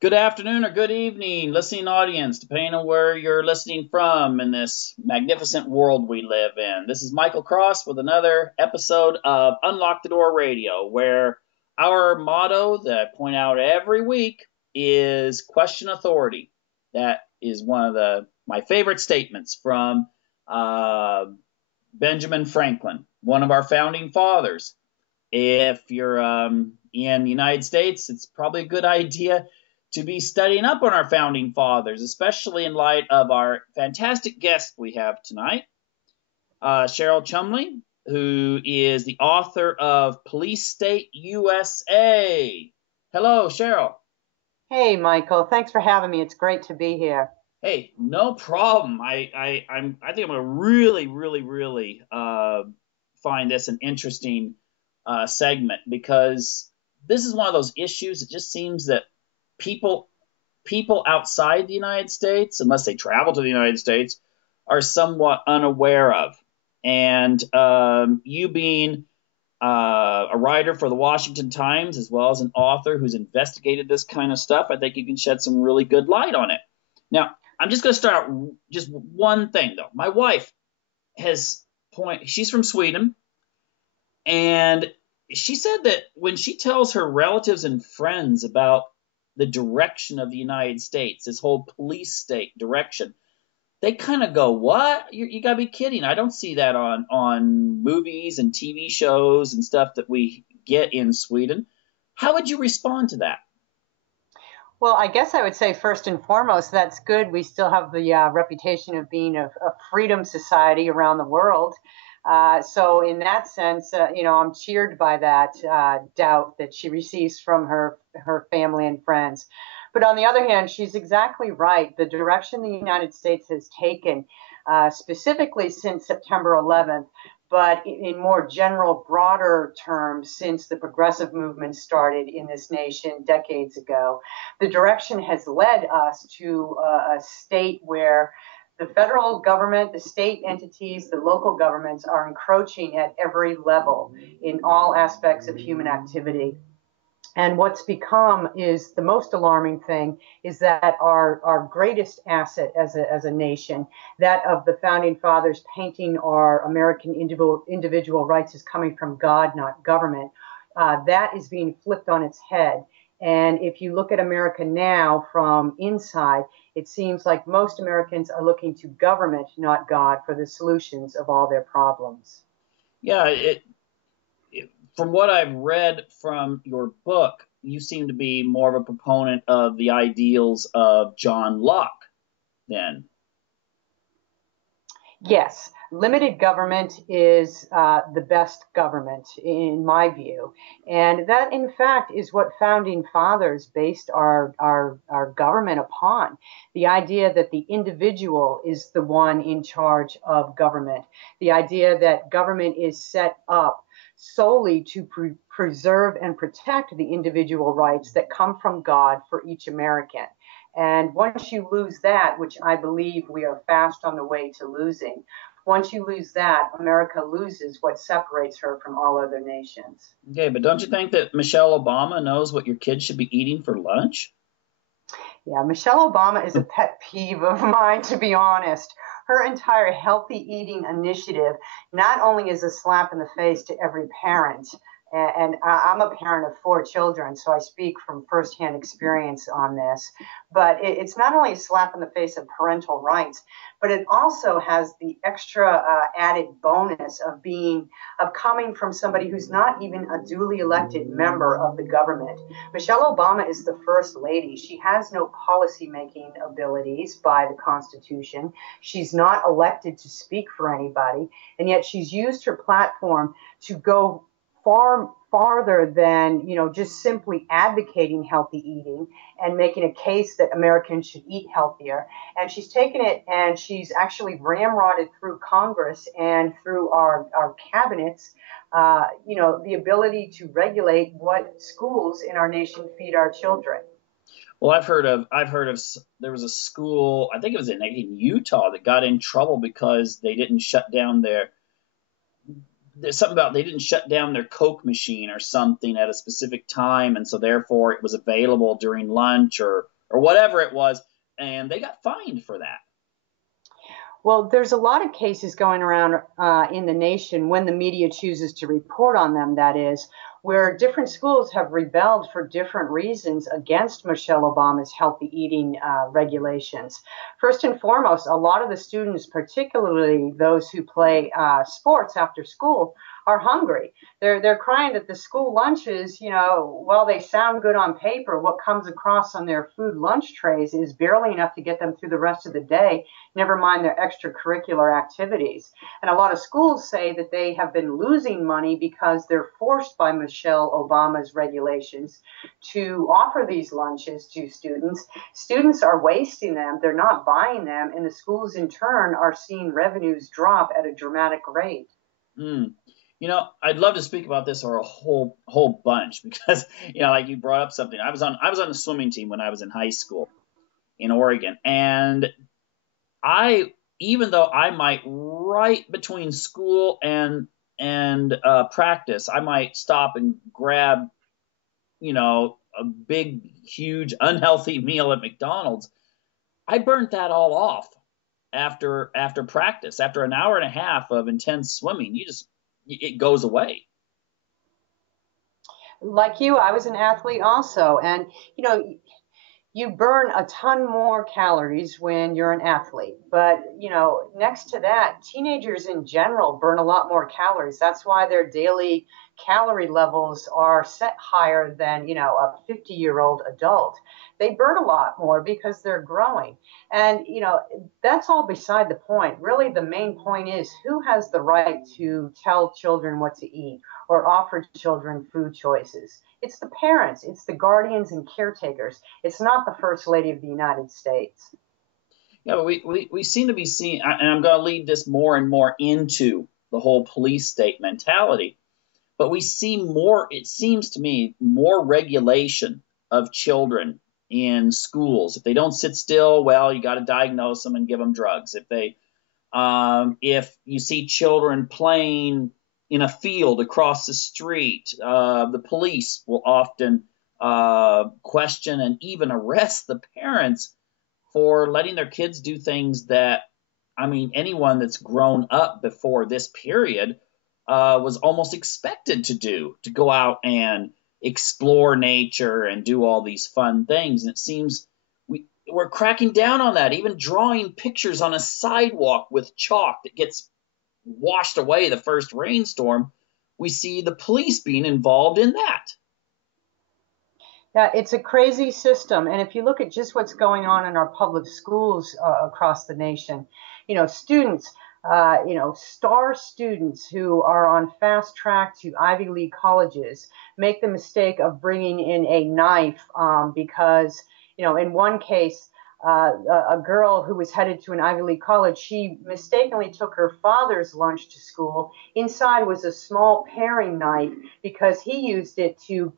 Good afternoon or good evening, listening audience, depending on where you're listening from in this magnificent world we live in. This is Michael Cross with another episode of Unlock the Door Radio, where our motto that I point out every week is question authority. That is one of my favorite statements from Benjamin Franklin, one of our founding fathers. If you're in the United States, it's probably a good idea to be studying up on our founding fathers, especially in light of our fantastic guest we have tonight, Cheryl Chumley, who is the author of Police State USA. Hello, Cheryl. Hey, Michael. Thanks for having me. It's great to be here. Hey, no problem. I think I'm gonna really find this an interesting segment because this is one of those issues. It just seems that people outside the United States, unless they travel to the United States, are somewhat unaware of. And you being a writer for the Washington Times as well as an author who's investigated this kind of stuff, I think you can shed some really good light on it. Now, I'm just going to start out just one thing, though. My wife she's from Sweden, and she said that when she tells her relatives and friends about the direction of the United States, this whole police state direction, they kind of go, what? You got to be kidding. I don't see that on movies and TV shows and stuff that we get in Sweden. How would you respond to that? Well, I guess I would say first and foremost, that's good. We still have the reputation of being a freedom society around the world. So in that sense, I'm cheered by that doubt that she receives from her family and friends. But on the other hand, she's exactly right. The direction the United States has taken, specifically since September 11th, but in more general, broader terms, since the progressive movement started in this nation decades ago, the direction has led us to a state where the federal government, the state entities, the local governments are encroaching at every level in all aspects of human activity. And what's become is the most alarming thing is that our greatest asset as a nation, that of the founding fathers painting our American individual rights as coming from God, not government, that is being flipped on its head. And if you look at America now from inside, it seems like most Americans are looking to government, not God, for the solutions of all their problems. Yeah, from what I've read from your book, you seem to be more of a proponent of the ideals of John Locke, then. Yes, limited government is the best government, in my view. And that, in fact, is what founding fathers based our government upon. The idea that the individual is the one in charge of government. The idea that government is set up solely to preserve and protect the individual rights that come from God for each American. And once you lose that, which I believe we are fast on the way to losing, once you lose that, America loses what separates her from all other nations. Okay, but don't you think that Michelle Obama knows what your kids should be eating for lunch? Yeah, Michelle Obama is a pet peeve of mine, to be honest. Her entire healthy eating initiative not only is a slap in the face to every parent, and I'm a parent of 4 children, so I speak from firsthand experience on this. But it's not only a slap in the face of parental rights, but it also has the extra added bonus of coming from somebody who's not even a duly elected member of the government. Michelle Obama is the first lady. She has no policy-making abilities by the Constitution. She's not elected to speak for anybody, and yet she's used her platform to go far farther than just simply advocating healthy eating and making a case that Americans should eat healthier. And she's taken it and she's actually ramrodded through Congress and through our cabinets, the ability to regulate what schools in our nation feed our children. Well, I've heard of there was a school, I think it was in Utah, that got in trouble because they didn't shut down there's something about they didn't shut down their Coke machine or something at a specific time, and so therefore it was available during lunch or whatever it was, and they got fined for that. Well, there's a lot of cases going around in the nation when the media chooses to report on them, that is, where different schools have rebelled for different reasons against Michelle Obama's healthy eating regulations. First and foremost, a lot of the students, particularly those who play sports after school, are hungry. They're crying that the school lunches, while they sound good on paper, what comes across on their food lunch trays is barely enough to get them through the rest of the day, never mind their extracurricular activities. And a lot of schools say that they have been losing money because they're forced by Michelle Obama's regulations to offer these lunches to students. Students are wasting them, they're not buying them, and the schools in turn are seeing revenues drop at a dramatic rate. Mm. I'd love to speak about this or a whole bunch because, like you brought up something. I was on the swimming team when I was in high school in Oregon, and even though I might right between school and practice, I might stop and grab, a big, huge, unhealthy meal at McDonald's. I burnt that all off after practice. After an hour and a half of intense swimming, it goes away. Like you, I was an athlete also, and you burn a ton more calories when you're an athlete. But, next to that, teenagers in general burn a lot more calories. That's why their daily calorie levels are set higher than, a 50-year-old adult. They burn a lot more because they're growing. And, that's all beside the point. Really, the main point is who has the right to tell children what to eat or offer children food choices? It's the parents, it's the guardians and caretakers. It's not the First Lady of the United States. Yeah, but we seem to be seeing, and I'm going to lead this more and more into the whole police state mentality, but we see more, it seems to me, more regulation of children in schools. If they don't sit still, well, you got to diagnose them and give them drugs. If you see children playing in a field across the street, the police will often question and even arrest the parents for letting their kids do things that, anyone that's grown up before this period was almost expected to do, to go out and explore nature and do all these fun things. And it seems we're cracking down on that, even drawing pictures on a sidewalk with chalk that gets washed away the first rainstorm. We see the police being involved in that. Yeah, it's a crazy system. And if you look at just what's going on in our public schools across the nation, students, star students who are on fast track to Ivy League colleges make the mistake of bringing in a knife because, in one case, a girl who was headed to an Ivy League college, she mistakenly took her father's lunch to school. Inside was a small paring knife because he used it to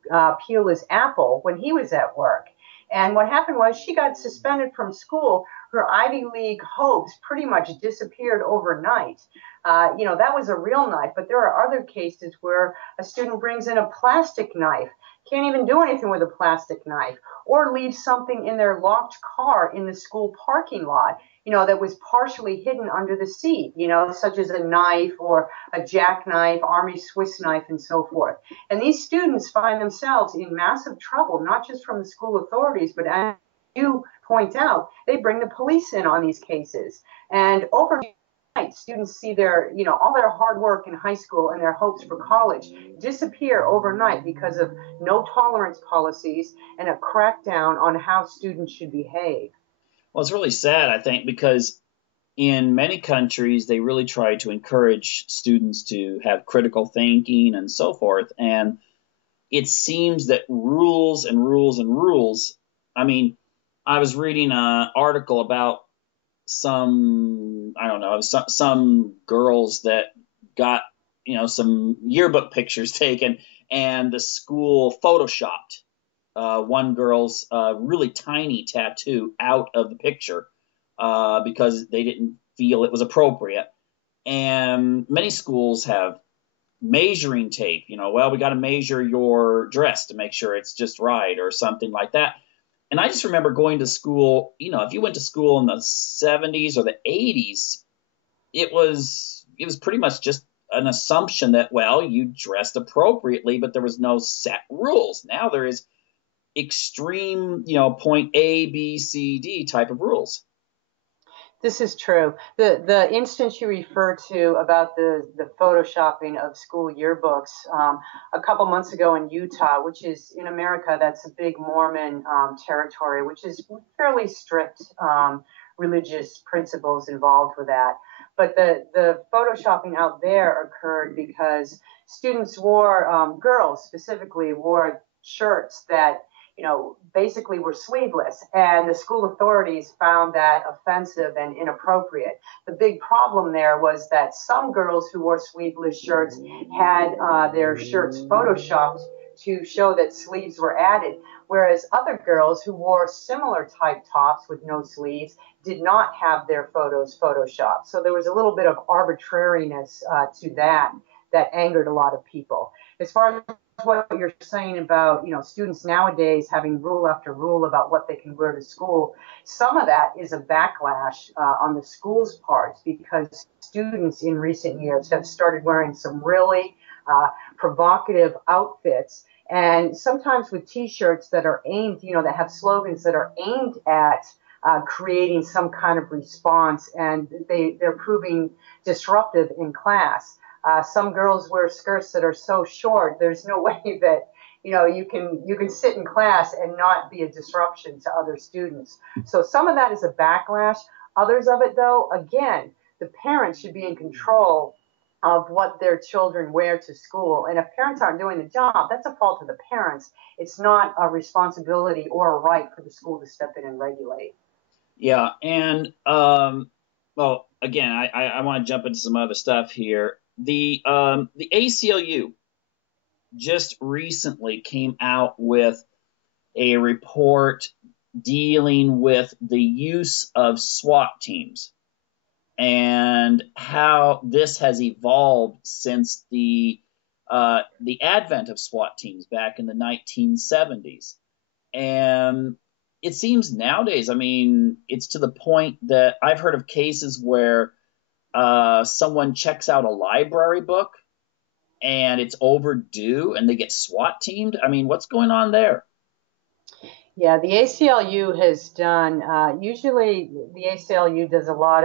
peel his apple when he was at work. And what happened was she got suspended from school. Her Ivy League hopes pretty much disappeared overnight. That was a real knife, but there are other cases where a student brings in a plastic knife, can't even do anything with a plastic knife, or leaves something in their locked car in the school parking lot, that was partially hidden under the seat, such as a knife or a jackknife, Army Swiss knife, and so forth. And these students find themselves in massive trouble, not just from the school authorities, but as you point out, they bring the police in on these cases. And overnight, students see their, all their hard work in high school and their hopes for college disappear overnight because of no tolerance policies and a crackdown on how students should behave. Well, it's really sad, I think, because in many countries, they really try to encourage students to have critical thinking and so forth. And it seems that rules and rules and rules. I was reading an article about some girls that got, some yearbook pictures taken, and the school photoshopped one girl's really tiny tattoo out of the picture because they didn't feel it was appropriate. And many schools have measuring tape. Well, we got to measure your dress to make sure it's just right or something like that. And I just remember going to school, if you went to school in the 70s or the 80s, it was pretty much just an assumption that, well, you dressed appropriately, but there was no set rules. Now there is extreme, point A, B, C, D type of rules. This is true. The instance you refer to about the photoshopping of school yearbooks, a couple months ago in Utah, which is in America, that's a big Mormon territory, which is fairly strict religious principles involved with that. But the photoshopping out there occurred because students wore, girls specifically, wore shirts that basically were sleeveless, and the school authorities found that offensive and inappropriate. The big problem there was that some girls who wore sleeveless shirts had their shirts photoshopped to show that sleeves were added, whereas other girls who wore similar type tops with no sleeves did not have their photos photoshopped. So there was a little bit of arbitrariness to that angered a lot of people. As far as what you're saying about students nowadays having rule after rule about what they can wear to school, some of that is a backlash on the school's part, because students in recent years have started wearing some really provocative outfits, and sometimes with t-shirts that are aimed, that have slogans that are aimed at creating some kind of response, and they're proving disruptive in class. Some girls wear skirts that are so short, there's no way that you can sit in class and not be a disruption to other students. So some of that is a backlash. Others of it, though, again, the parents should be in control of what their children wear to school. And if parents aren't doing the job, that's a fault of the parents. It's not a responsibility or a right for the school to step in and regulate. Yeah, and well, again, I want to jump into some other stuff here. The ACLU just recently came out with a report dealing with the use of SWAT teams and how this has evolved since the advent of SWAT teams back in the 1970s. And it seems nowadays, it's to the point that I've heard of cases where someone checks out a library book and it's overdue and they get SWAT teamed. What's going on there? Yeah, the ACLU has done. Usually, the ACLU does a lot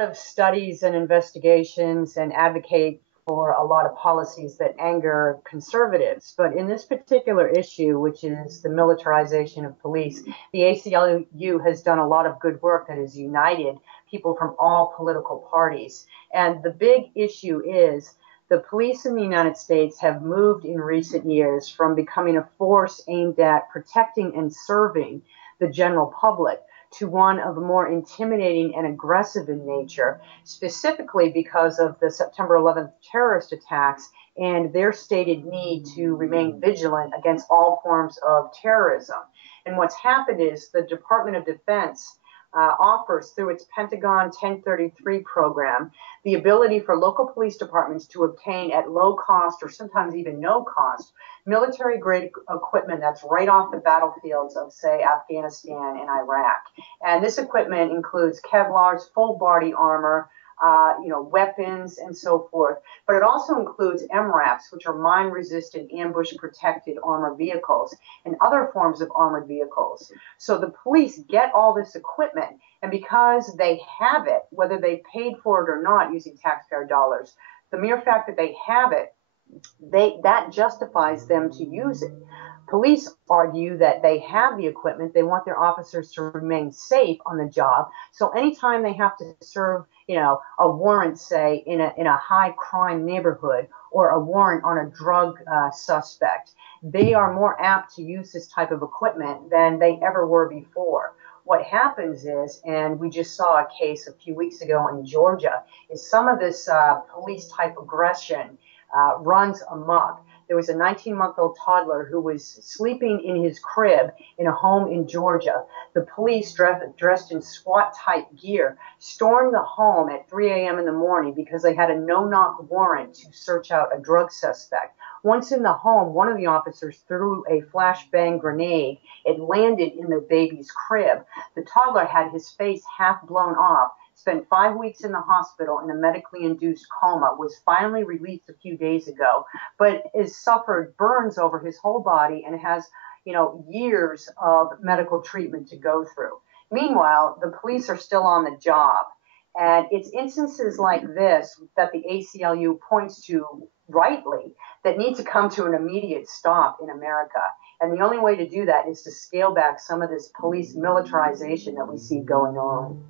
of studies and investigations and advocate for a lot of policies that anger conservatives. But in this particular issue, which is the militarization of police, the ACLU has done a lot of good work that has united people from all political parties. And the big issue is the police in the United States have moved in recent years from becoming a force aimed at protecting and serving the general public to one of a more intimidating and aggressive in nature, specifically because of the September 11th terrorist attacks and their stated need to remain vigilant against all forms of terrorism. And what's happened is the Department of Defense offers, through its Pentagon 1033 program, the ability for local police departments to obtain at low cost or sometimes even no cost military grade equipment that's right off the battlefields of, say, Afghanistan and Iraq. And this equipment includes Kevlar's full body armor, weapons and so forth. But it also includes MRAPs, which are mine-resistant, ambush-protected armored vehicles, and other forms of armored vehicles. So the police get all this equipment, and because they have it, whether they paid for it or not using taxpayer dollars, the mere fact that they have it, that justifies them to use it. Police argue that they have the equipment, they want their officers to remain safe on the job. So anytime they have to serve, a warrant, say, in a high crime neighborhood, or a warrant on a drug suspect, they are more apt to use this type of equipment than they ever were before. What happens is, and we just saw a case a few weeks ago in Georgia, is some of this police type aggression runs amok. there was a 19-month-old toddler who was sleeping in his crib in a home in Georgia. The police, dressed in SWAT-type gear, stormed the home at 3 a.m. in the morning because they had a no-knock warrant to search out a drug suspect. Once in the home, one of the officers threw a flashbang grenade. It landed in the baby's crib. The toddler had his face half blown off, spent 5 weeks in the hospital in a medically induced coma, was finally released a few days ago, but has suffered burns over his whole body and has, years of medical treatment to go through. Meanwhile, the police are still on the job. And it's instances like this that the ACLU points to rightly that need to come to an immediate stop in America. And the only way to do that is to scale back some of this police militarization that we see going on.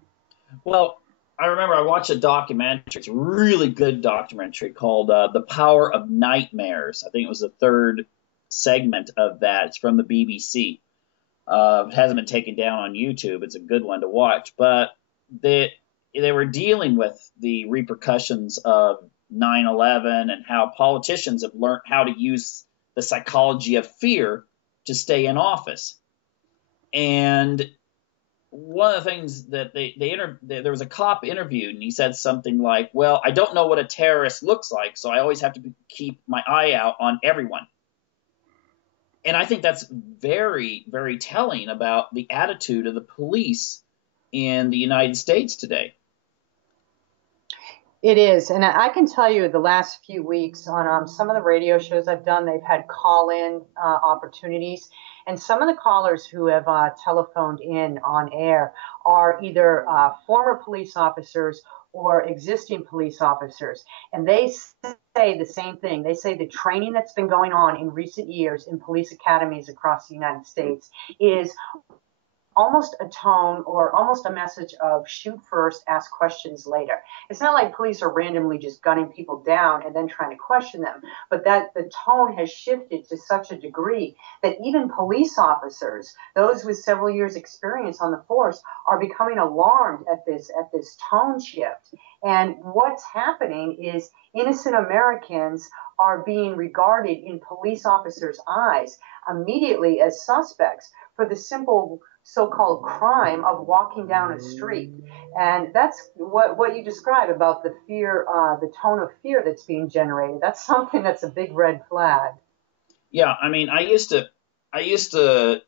Well, I remember I watched a documentary. It's a really good documentary called The Power of Nightmares. I think it was the third segment of that. It's from the BBC. It hasn't been taken down on YouTube. It's a good one to watch. But they were dealing with the repercussions of 9/11 and how politicians have learned how to use the psychology of fear to stay in office. And one of the things that there was a cop interviewed, and he said something like, well, I don't know what a terrorist looks like, so I always have to keep my eye out on everyone. And I think that's very, very telling about the attitude of the police in the United States today. It is. And I can tell you the last few weeks on some of the radio shows I've done, they've had call-in opportunities. And some of the callers who have telephoned in on air are either former police officers or existing police officers. And they say the same thing. They say the training that's been going on in recent years in police academies across the United States is almost a tone or almost a message of shoot first, ask questions later. It's not like police are randomly just gunning people down and then trying to question them, but that the tone has shifted to such a degree that even police officers, those with several years experience on the force, are becoming alarmed at this tone shift. And what's happening is innocent Americans are being regarded in police officers' eyes immediately as suspects for the simple so-called crime of walking down a street. And that's what you describe about the fear, the tone of fear that's being generated. That's something that's a big red flag. Yeah, I mean, I used to, I used to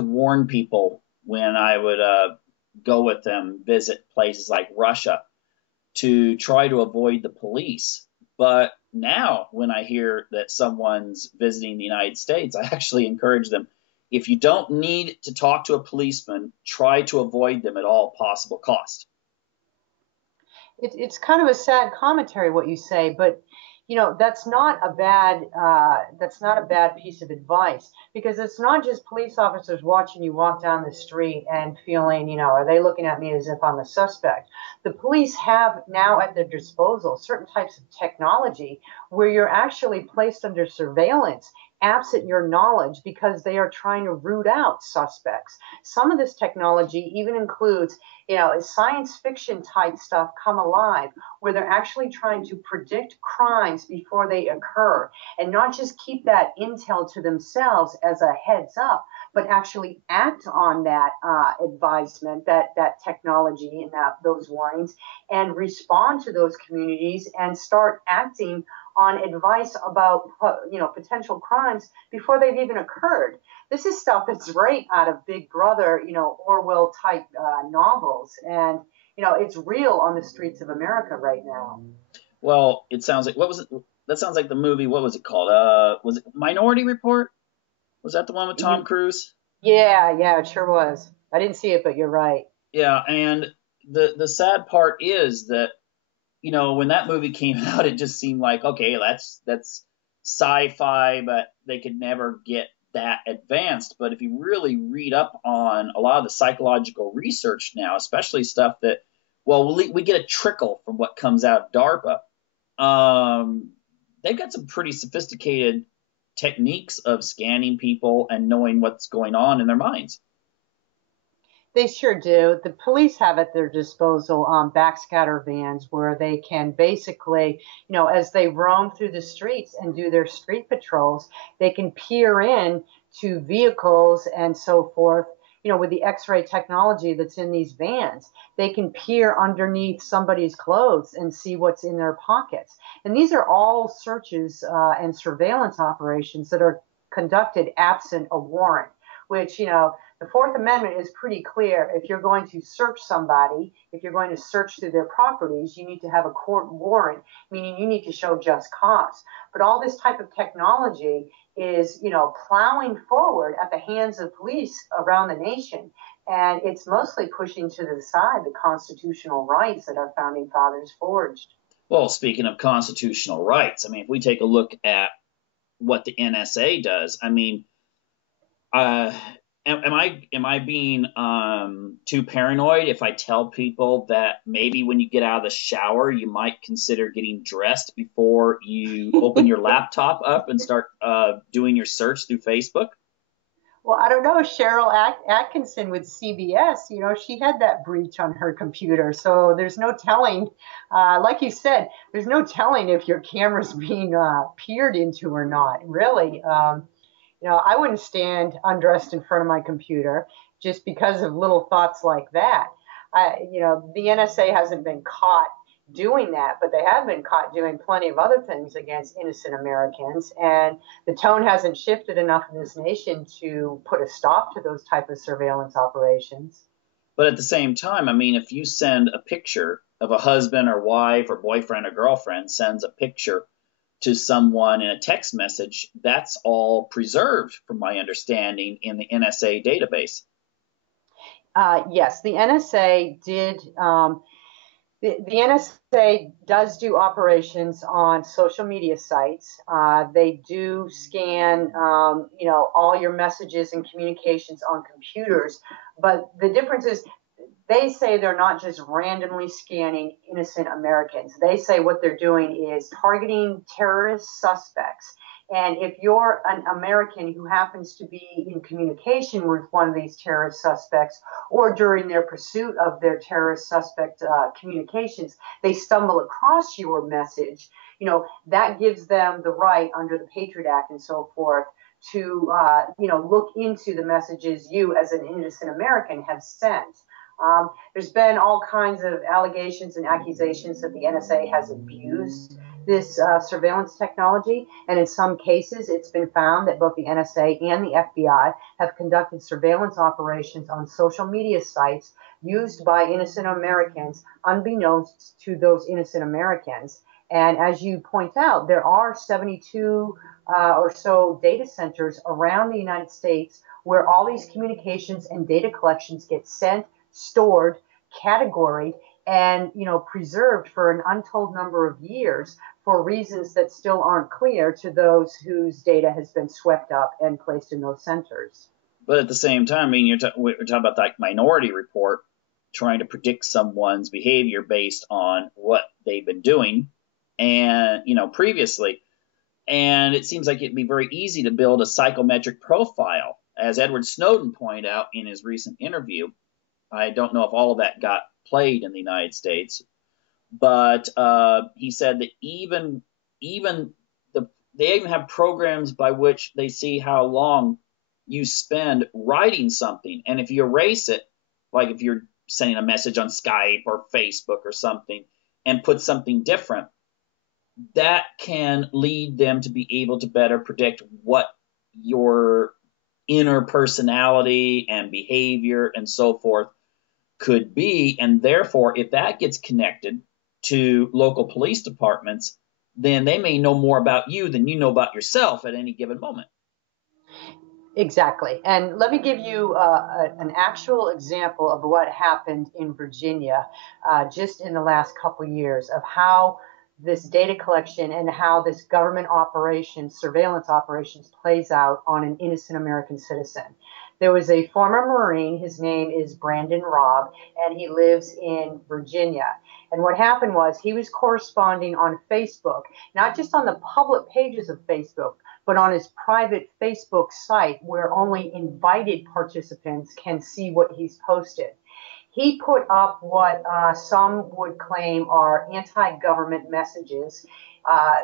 warn people when I would go with them, visit places like Russia, to try to avoid the police. But now when I hear that someone's visiting the United States, I actually encourage them, if you don't need to talk to a policeman, try to avoid them at all possible cost. It's kind of a sad commentary what you say, but that's not a bad piece of advice, because it's not just police officers watching you walk down the street and feeling, are they looking at me as if I'm a suspect? The police have now at their disposal certain types of technology where you're actually placed under surveillance absent your knowledge, because they are trying to root out suspects. Some of this technology even includes, science fiction type stuff come alive, where they're actually trying to predict crimes before they occur, and not just keep that intel to themselves as a heads up, but actually act on that advisement, that technology and those warnings, and respond to those communities and start acting on advice about potential crimes before they've even occurred. This is stuff that's right out of Big Brother, Orwell type novels, and it's real on the streets of America right now. Well, it sounds like, what was it? That sounds like the movie. What was it called? Was it Minority Report? Was that the one with Tom Cruise? Yeah, it sure was. I didn't see it, but you're right. Yeah, and the sad part is that, when that movie came out, it just seemed like, okay, that's sci-fi, but they could never get that advanced. But if you really read up on a lot of the psychological research now, especially stuff that, well, we get a trickle from what comes out of DARPA. They've got some pretty sophisticated techniques of scanning people and knowing what's going on in their minds. They sure do. The police have at their disposal backscatter vans where they can basically, as they roam through the streets and do their street patrols, they can peer in to vehicles and so forth. With the X-ray technology that's in these vans, they can peer underneath somebody's clothes and see what's in their pockets. And these are all searches and surveillance operations that are conducted absent a warrant, which, the Fourth Amendment is pretty clear. If you're going to search somebody, if you're going to search through their properties, you need to have a court warrant, meaning you need to show just cause. But all this type of technology is, plowing forward at the hands of police around the nation. And it's mostly pushing to the side the constitutional rights that our founding fathers forged. Well, speaking of constitutional rights, I mean, if we take a look at what the NSA does, I mean, am I being too paranoid if I tell people that maybe when you get out of the shower, you might consider getting dressed before you open your laptop up and start doing your search through Facebook? Well, I don't know. Cheryl Atkinson with CBS, she had that breach on her computer. So there's no telling, like you said, there's no telling if your camera's being peered into or not, really. I wouldn't stand undressed in front of my computer just because of little thoughts like that. The NSA hasn't been caught doing that, but they have been caught doing plenty of other things against innocent Americans. And the tone hasn't shifted enough in this nation to put a stop to those type of surveillance operations. But at the same time, I mean, if you send a picture of a husband or wife or boyfriend or girlfriend sends a picture to someone in a text message, that's all preserved, from my understanding, in the NSA database. Yes, the NSA did. The NSA does do operations on social media sites. They do scan, all your messages and communications on computers. But the difference is they say they're not just randomly scanning innocent Americans. They say what they're doing is targeting terrorist suspects. And if you're an American who happens to be in communication with one of these terrorist suspects, or during their pursuit of their terrorist suspect communications, they stumble across your message, that gives them the right under the Patriot Act and so forth to, look into the messages you as an innocent American have sent. There's been all kinds of allegations and accusations that the NSA has abused this surveillance technology, and in some cases it's been found that both the NSA and the FBI have conducted surveillance operations on social media sites used by innocent Americans, unbeknownst to those innocent Americans. And as you point out, there are 72 or so data centers around the United States where all these communications and data collections get sent, stored, categorized, and preserved for an untold number of years for reasons that still aren't clear to those whose data has been swept up and placed in those centers. But at the same time, I mean, we're talking about that Minority Report trying to predict someone's behavior based on what they've been doing and previously. And it seems like it'd be very easy to build a psychometric profile, as Edward Snowden pointed out in his recent interview. I don't know if all of that got played in the United States, but he said that they even have programs by which they see how long you spend writing something, and if you erase it, like if you're sending a message on Skype or Facebook or something, and put something different, that can lead them to be able to better predict what your inner personality and behavior and so forth could be. And therefore, if that gets connected to local police departments, then they may know more about you than you know about yourself at any given moment. Exactly. And let me give you an actual example of what happened in Virginia just in the last couple of years of how this data collection and how this government operation, surveillance operations, plays out on an innocent American citizen. There was a former Marine, his name is Brandon Robb, and he lives in Virginia. And what happened was he was corresponding on Facebook, not just on the public pages of Facebook, but on his private Facebook site where only invited participants can see what he's posted. He put up what some would claim are anti-government messages.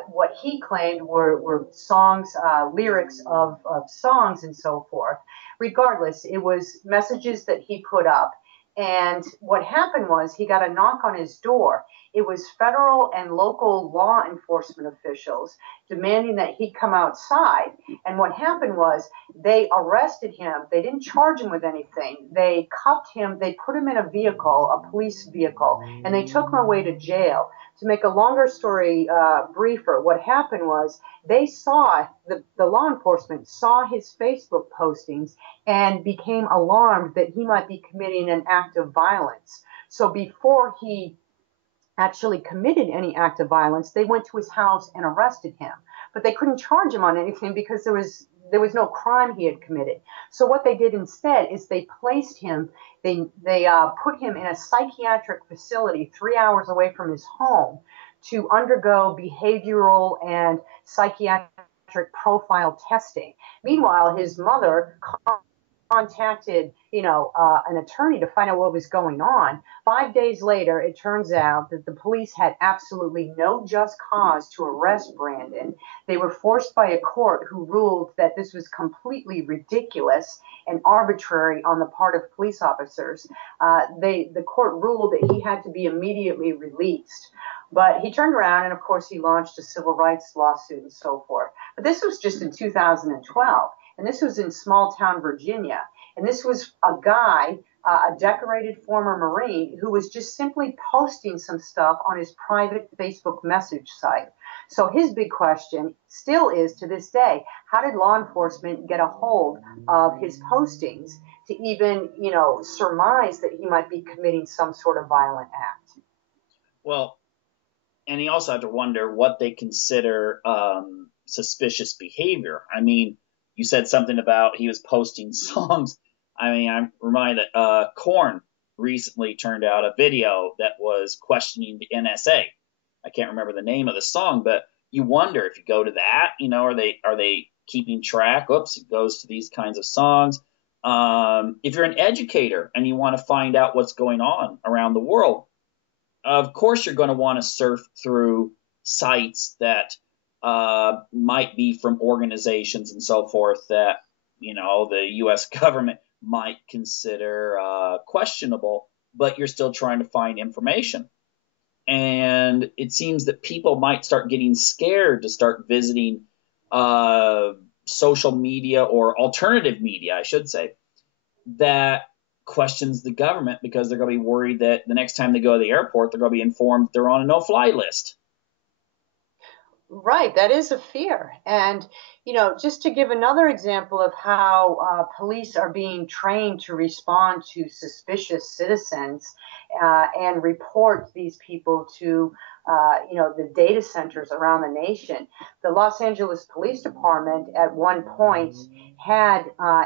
What he claimed were songs, lyrics of songs and so forth. Regardless, it was messages that he put up. And what happened was he got a knock on his door. It was federal and local law enforcement officials demanding that he come outside. And what happened was they arrested him. They didn't charge him with anything. They cuffed him. They put him in a vehicle, a police vehicle, and they took him away to jail. To make a longer story briefer, what happened was they saw, the law enforcement saw his Facebook postings and became alarmed that he might be committing an act of violence. So before he actually committed any act of violence, they went to his house and arrested him. But they couldn't charge him on anything because there was no crime he had committed. So what they did instead is they placed him, they put him in a psychiatric facility 3 hours away from his home to undergo behavioral and psychiatric profile testing. Meanwhile, his mother contacted, an attorney to find out what was going on. 5 days later, it turns out that the police had absolutely no just cause to arrest Brandon. They were forced by a court who ruled that this was completely ridiculous and arbitrary on the part of police officers. The court ruled that he had to be immediately released. But he turned around and, of course, he launched a civil rights lawsuit and so forth. But this was just in 2012. And this was in small town Virginia. And this was a guy, a decorated former Marine, who was just simply posting some stuff on his private Facebook message site. So his big question still is to this day, how did law enforcement get a hold of his postings to even, surmise that he might be committing some sort of violent act? Well, and you also have to wonder what they consider suspicious behavior. I mean, you said something about he was posting songs. I mean, I'm reminded that Korn recently turned out a video that was questioning the NSA. I can't remember the name of the song, but you wonder if you go to that, are they keeping track? Oops, it goes to these kinds of songs. If you're an educator and you want to find out what's going on around the world, of course you're going to want to surf through sites that might be from organizations and so forth that, the U.S. government might consider questionable, but you're still trying to find information. And it seems that people might start getting scared to start visiting social media or alternative media, I should say, that questions the government because they're going to be worried that the next time they go to the airport, they're going to be informed they're on a no-fly list. Right, that is a fear. And, just to give another example of how police are being trained to respond to suspicious citizens and report these people to, the data centers around the nation. The Los Angeles Police Department at one point had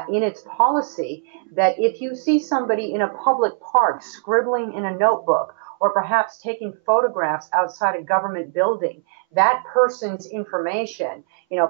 in its policy that if you see somebody in a public park scribbling in a notebook or perhaps taking photographs outside a government building, that person's information,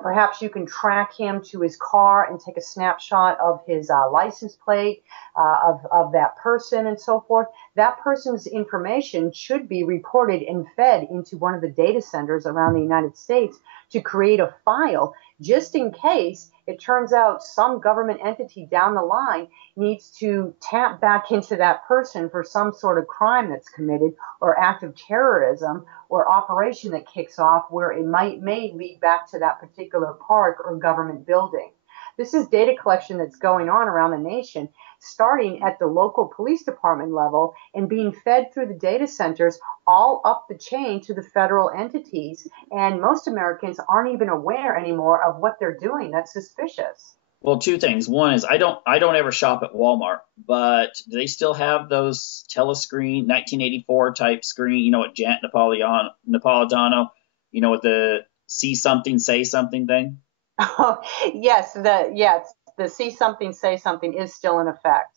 perhaps you can track him to his car and take a snapshot of his license plate of that person and so forth. That person's information should be reported and fed into one of the data centers around the United States to create a file just in case it turns out some government entity down the line needs to tap back into that person for some sort of crime that's committed or act of terrorism or operation that kicks off where it may lead back to that particular park or government building. This is data collection that's going on around the nation, starting at the local police department level and being fed through the data centers all up the chain to the federal entities. And most Americans aren't even aware anymore of what they're doing. That's suspicious. Well, two things. One is I don't ever shop at Walmart, but do they still have those telescreen 1984 type screen, at Janet Napolitano, with the see something, say something thing? Oh, yes, the see something, say something is still in effect.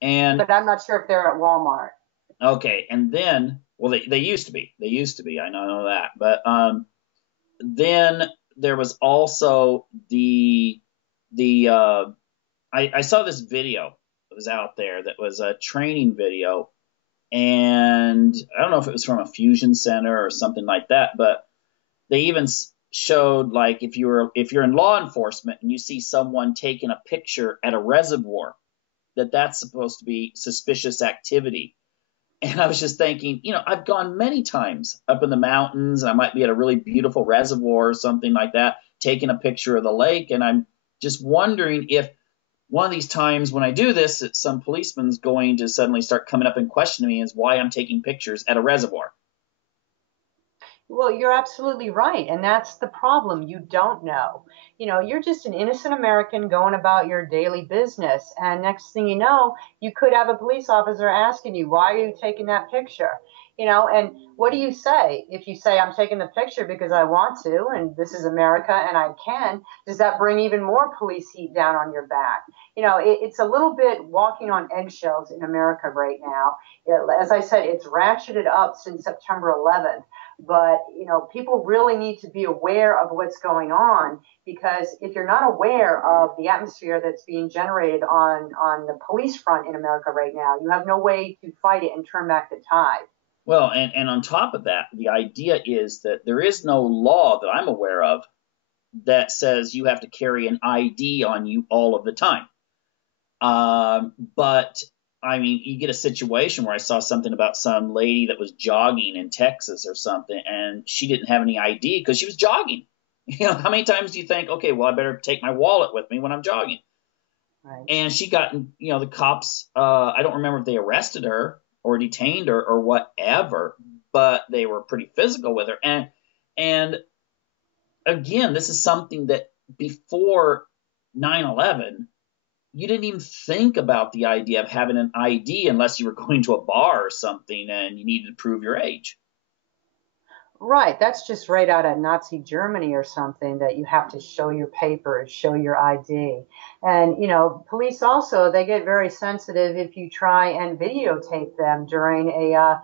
But I'm not sure if they're at Walmart. Okay, and then, well, they used to be. They used to be. I know that. But then there was also I saw this video that was out there that was a training video, and I don't know if it was from a fusion center or something like that, but they even showed, like, if you're in law enforcement and you see someone taking a picture at a reservoir, that's supposed to be suspicious activity. And I was just thinking, I've gone many times up in the mountains, and I might be at a really beautiful reservoir or something like that, taking a picture of the lake, and I'm just wondering if one of these times when I do this, that some policeman's going to suddenly start coming up and questioning me as why I'm taking pictures at a reservoir. Well, you're absolutely right. And that's the problem. You don't know. You're just an innocent American going about your daily business. And next thing you know, you could have a police officer asking you, why are you taking that picture? And what do you say? If you say, I'm taking the picture because I want to, and this is America and I can, does that bring even more police heat down on your back? It's a little bit walking on eggshells in America right now. As I said, it's ratcheted up since September 11th. But people really need to be aware of what's going on, because if you're not aware of the atmosphere that's being generated on the police front in America right now, you have no way to fight it and turn back the tide. Well, and on top of that, the idea is that there is no law that I'm aware of that says you have to carry an ID on you all of the time. But I mean, you get a situation where I saw something about some lady that was jogging in Texas or something, and she didn't have any ID because she was jogging. How many times do you think, okay, well, I better take my wallet with me when I'm jogging? Right. And she got, the cops, I don't remember if they arrested her or detained her or whatever, but they were pretty physical with her. And again, this is something that before 9/11, you didn't even think about the idea of having an ID unless you were going to a bar or something and you needed to prove your age. Right. That's just right out of Nazi Germany or something, that you have to show your papers, show your ID. And, police also, they get very sensitive if you try and videotape them during a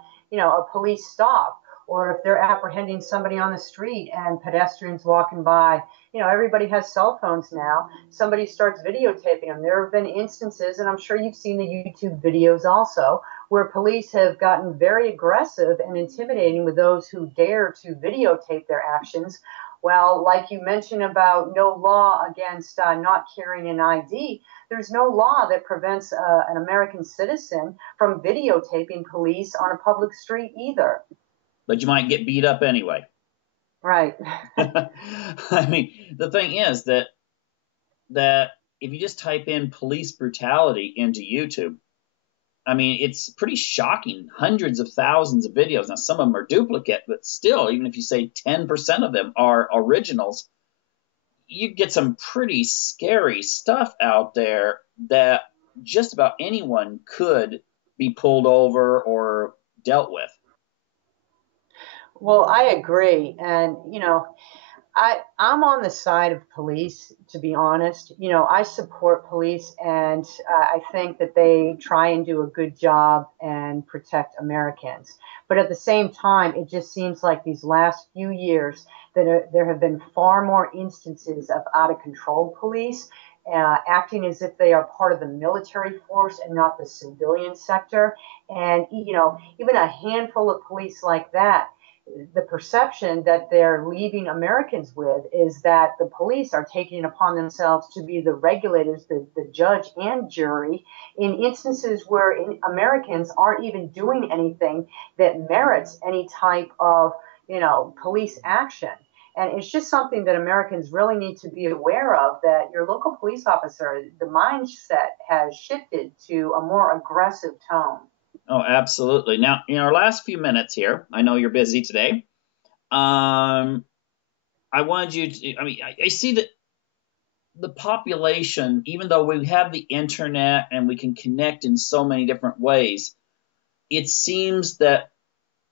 police stop, or if they're apprehending somebody on the street and pedestrians walking by. Everybody has cell phones now. Somebody starts videotaping them. There have been instances, and I'm sure you've seen the YouTube videos also, where police have gotten very aggressive and intimidating with those who dare to videotape their actions. Well, like you mentioned about no law against not carrying an ID, there's no law that prevents an American citizen from videotaping police on a public street either. But you might get beat up anyway. Right. I mean, the thing is that if you just type in police brutality into YouTube, I mean, it's pretty shocking. Hundreds of thousands of videos. Now, some of them are duplicate, but still, even if you say 10% of them are originals, you get some pretty scary stuff out there that just about anyone could be pulled over or dealt with. Well, I agree. And, I'm on the side of police, to be honest. I support police, and I think that they try and do a good job and protect Americans. But at the same time, it just seems like these last few years that there have been far more instances of out of control police acting as if they are part of the military force and not the civilian sector. And, even a handful of police like that, the perception that they're leaving Americans with is that the police are taking it upon themselves to be the regulators, the judge and jury, in instances where Americans aren't even doing anything that merits any type of, police action. And it's just something that Americans really need to be aware of, that your local police officer, the mindset has shifted to a more aggressive tone. Oh, absolutely. Now, in our last few minutes here, I know you're busy today. I wanted you to, I mean, I see that the population, even though we have the internet and we can connect in so many different ways, it seems that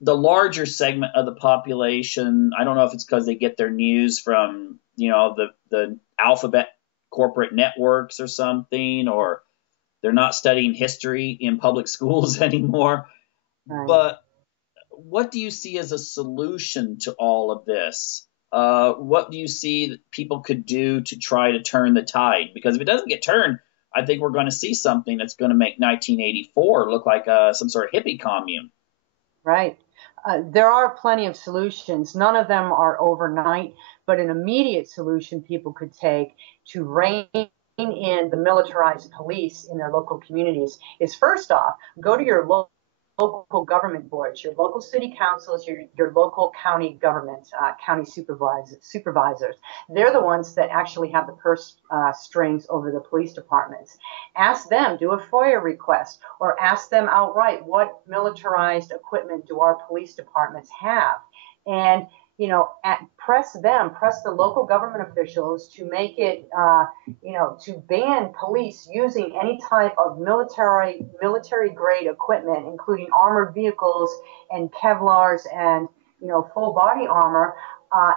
the larger segment of the population, I don't know if it's because they get their news from, the alphabet corporate networks or something, or they're not studying history in public schools anymore. Right. But what do you see as a solution to all of this? what do you see that people could do to try to turn the tide? Because if it doesn't get turned, I think we're going to see something that's going to make 1984 look like some sort of hippie commune. Right. There are plenty of solutions. None of them are overnight, but an immediate solution people could take to rein in the militarized police in their local communities is, first off, go to your local government boards, your local city councils, your local county government, county supervisors. They're the ones that actually have the purse strings over the police departments. Ask them, do a FOIA request, or ask them outright, what militarized equipment do our police departments have? And press the local government officials to make it, to ban police using any type of military grade equipment, including armored vehicles and Kevlars and, full body armor,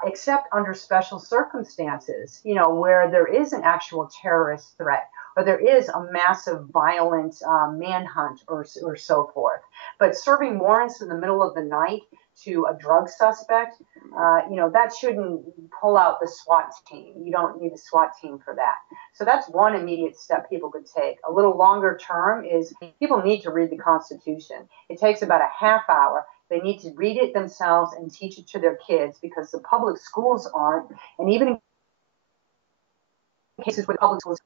except under special circumstances, where there is an actual terrorist threat, or there is a massive violent manhunt or so forth. But serving warrants in the middle of the night to a drug suspect, that shouldn't pull out the SWAT team. You don't need a SWAT team for that. So that's one immediate step people could take. A little longer term is people need to read the Constitution. It takes about a half hour. They need to read it themselves and teach it to their kids, because the public schools aren't. And even in cases where public schools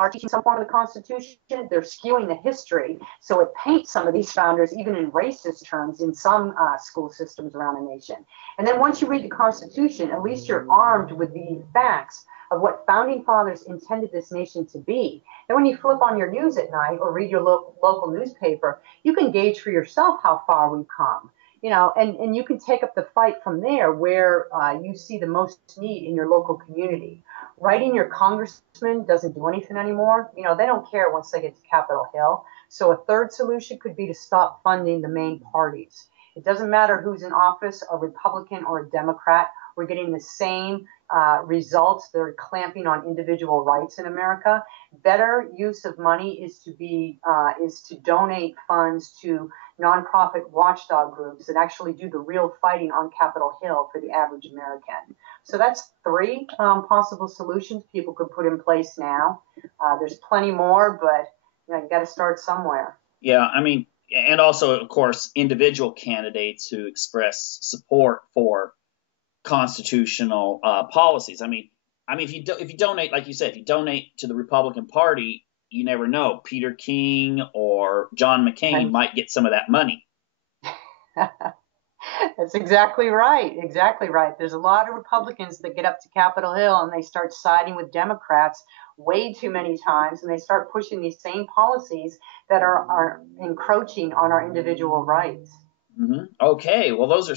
are teaching some form of the Constitution, they're skewing the history. So it paints some of these founders, even in racist terms, in some school systems around the nation. And then once you read the Constitution, at least you're armed with the facts of what founding fathers intended this nation to be. And when you flip on your news at night or read your local newspaper, you can gauge for yourself how far we've come. And you can take up the fight from there, where you see the most need in your local community. Writing your congressman doesn't do anything anymore. They don't care once they get to Capitol Hill. So a third solution could be to stop funding the main parties. It doesn't matter who's in office, a Republican or a Democrat. We're getting the same results. They're clamping on individual rights in America. Better use of money is to donate funds to nonprofit watchdog groups that actually do the real fighting on Capitol Hill for the average American. So that's three possible solutions people could put in place now. There's plenty more, but you got to start somewhere. Yeah, I mean, and also, of course, individual candidates who express support for constitutional policies. I mean, if you donate, like you said, if you donate to the Republican Party, you never know. Peter King or John McCain might get some of that money. That's exactly right. Exactly right. There's a lot of Republicans that get up to Capitol Hill and they start siding with Democrats way too many times, and they start pushing these same policies that are encroaching on our individual rights. Mm-hmm. Okay. Well, those are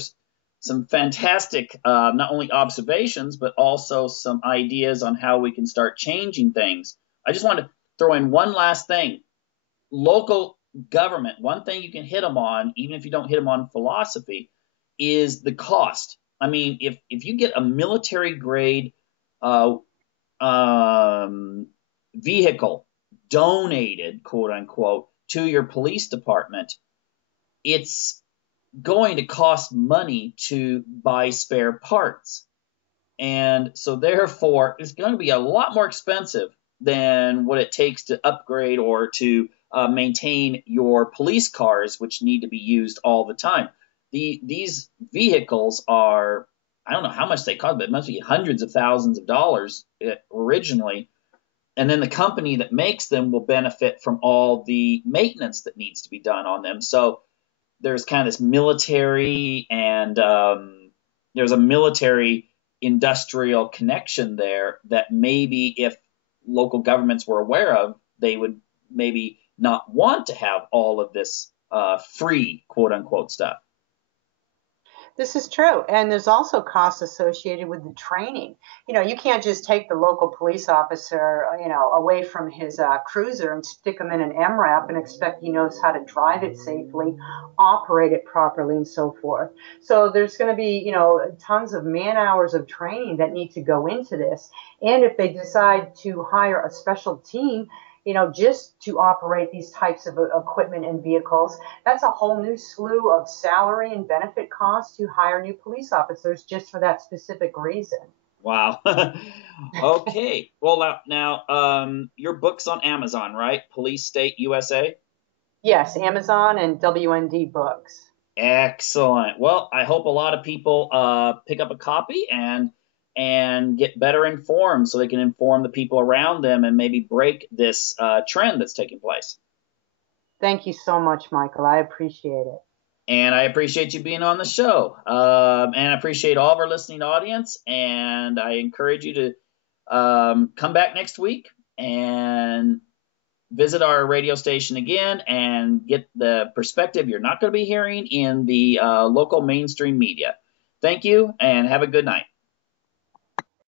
some fantastic, not only observations, but also some ideas on how we can start changing things. I just want to throw in one last thing. Local government, one thing you can hit them on, even if you don't hit them on philosophy, is the cost. I mean, if you get a military grade vehicle donated, quote unquote, to your police department, it's going to cost money to buy spare parts. And so therefore, it's going to be a lot more expensive than what it takes to upgrade or to maintain your police cars, which need to be used all the time. These vehicles are, I don't know how much they cost, but it must be hundreds of thousands of dollars originally. And then the company that makes them will benefit from all the maintenance that needs to be done on them. So there's kind of this military and there's a military industrial connection there that maybe if local governments were aware of, they would maybe not want to have all of this free, quote unquote, stuff. This is true. And there's also costs associated with the training. You can't just take the local police officer, away from his cruiser and stick him in an MRAP and expect he knows how to drive it safely, operate it properly, and so forth. So there's going to be, tons of man hours of training that need to go into this. And if they decide to hire a special team, just to operate these types of equipment and vehicles. That's a whole new slew of salary and benefit costs to hire new police officers just for that specific reason. Wow. Okay. Well, now, your book's on Amazon, right? Police State USA? Yes, Amazon and WND Books. Excellent. Well, I hope a lot of people pick up a copy and get better informed so they can inform the people around them and maybe break this trend that's taking place. Thank you so much, Michael. I appreciate it. And I appreciate you being on the show. And I appreciate all of our listening audience. And I encourage you to come back next week and visit our radio station again and get the perspective you're not going to be hearing in the local mainstream media. Thank you and have a good night.